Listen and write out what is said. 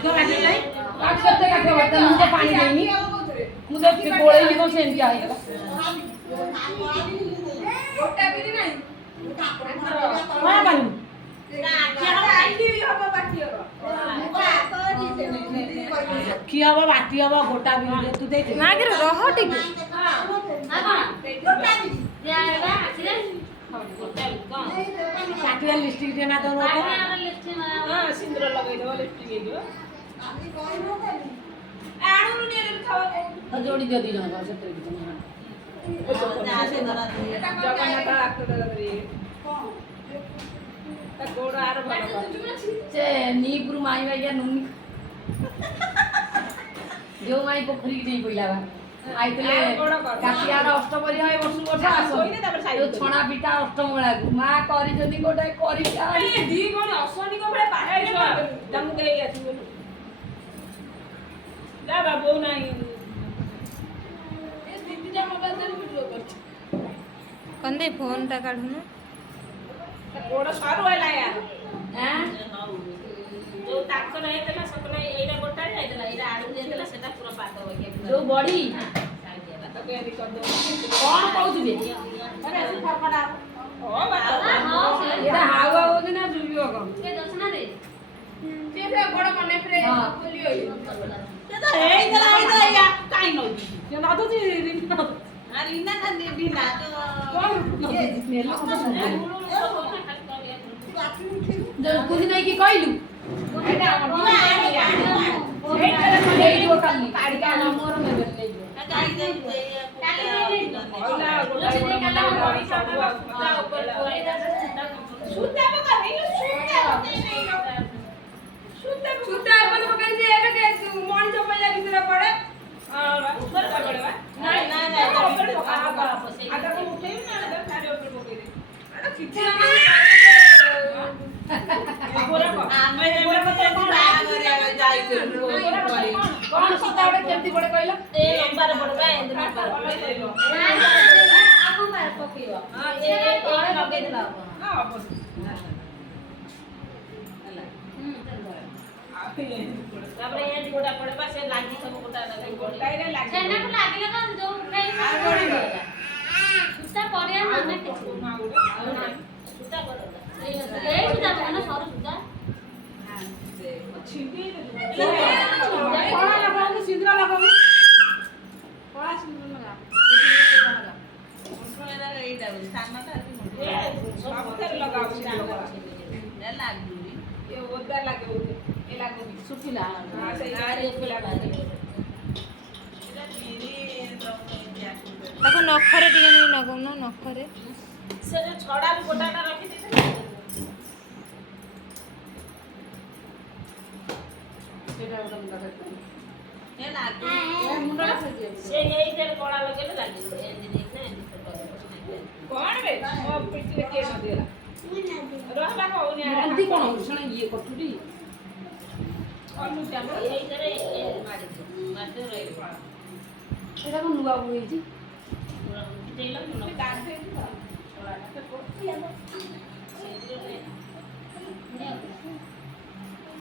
क्यों काटे नहीं काट सकते काटे बता मुझे पानी देनी मुझे फिर बोले ही तो सेम क्या है गोटा भी नहीं कौन करूं की हवा बाटी हवा गोटा भी तू दे ना के रह टिके हां हां गोटा भी देगा आखिर गोटा कौन काटिया लिपस्टिक देना तो रोको हां सिंदूर लगाई दो लिपस्टिक हे दियो आमी कोई न खाली आणु ने खावा जोड़ी दे दी जण सत्तर की जगन्नाथ आक्तो दरी कोन ता गोड़ आर भलो से नी गुरु माई भैया नुनी जो माई पोखरी नहीं पइला बा आइतले काटियार अष्टपरी है वर्ष वर्ष आसो तो छणा पिटा अष्टमला मा करी जदी गोटा करी ए दी कोन असनी को बळे पाठे तम गई आसी बोलू जा बाबू नाही ए दीदी जा मोबाइल से वीडियो कर कंदे फोन टा काढू ना गोड़ सारू हैला यार हैं जो ताको नहीं देला सकले एटा गोटा नहीं देला एटा आडू दे देला सेटा पूरा पाट हो गया जो बॉडी तो के भी कर दो कौन कहू बे अरे ऐसे फरफड़ा ओ बता हां एटा हावा हो ना जुबियो कम के दसना रे के फे बड़ मने फ्रे बोलियो के तो ए देला या काई न के ना तो जी रिन अरे इना ना भी ना तो कौन ये मेला को जो कुछ नहीं की कहलू एटा ले जो काली काड़ी का मोर में ले जो काड़ी दे काली ओला गोटा काला मोरी सब ऊपर कोई दा सुता बका नहीं सुता अपन बका जे एबे के मन जो पइला भीतर पड़े ऊपर का पड़े नहीं नहीं नहीं ऊपर पका वापस आधा को उठे ना ना सारे ऊपर पके दे अरे कितना गोरा को मैं गोरा को जाई कौन सीता बड़े केमती बड़े कहला ए एक बार बड़बा एंद में बार आगो बार पकेवा हां ए तोरे लगे देला हां वापस तापर ये गोटा पड़बा से लागी सब गोटा लगे गोटा रे लागी सेना को लागिला का जो उठाई आ गोड़ी सुता परिया माने के सुता कर ए सुता माने सर सुता हां से छिपी कोड़ा लगाओ सिंदूर लगाओ कोड़ा सिंदूर लगा उनको एरा एटा सामना था सब तर लगाओ सिंदूर ना लागी ये ओदा लागे ओदे ए लागो सुखिला हां सही आरे सुखिला लागे एटा धीरे ताको नखरे टिके नहीं लगाउ ना नखरे से जो छड़ा गोटाटा रखी दे सेटा गोटा मुंडा करते ए लागे ए मुंडा से यही तेरे कोड़ा लगे लागे एंदी देखना एंदी कौन बे ओ पिछले के न देला रहला कोनी एंदी कोन सुन ये कटुडी अन्नु जाम यही तेरे मारते रही एटा को नुवा हुई जी तेल न काट दे कोड़ा तो कोती है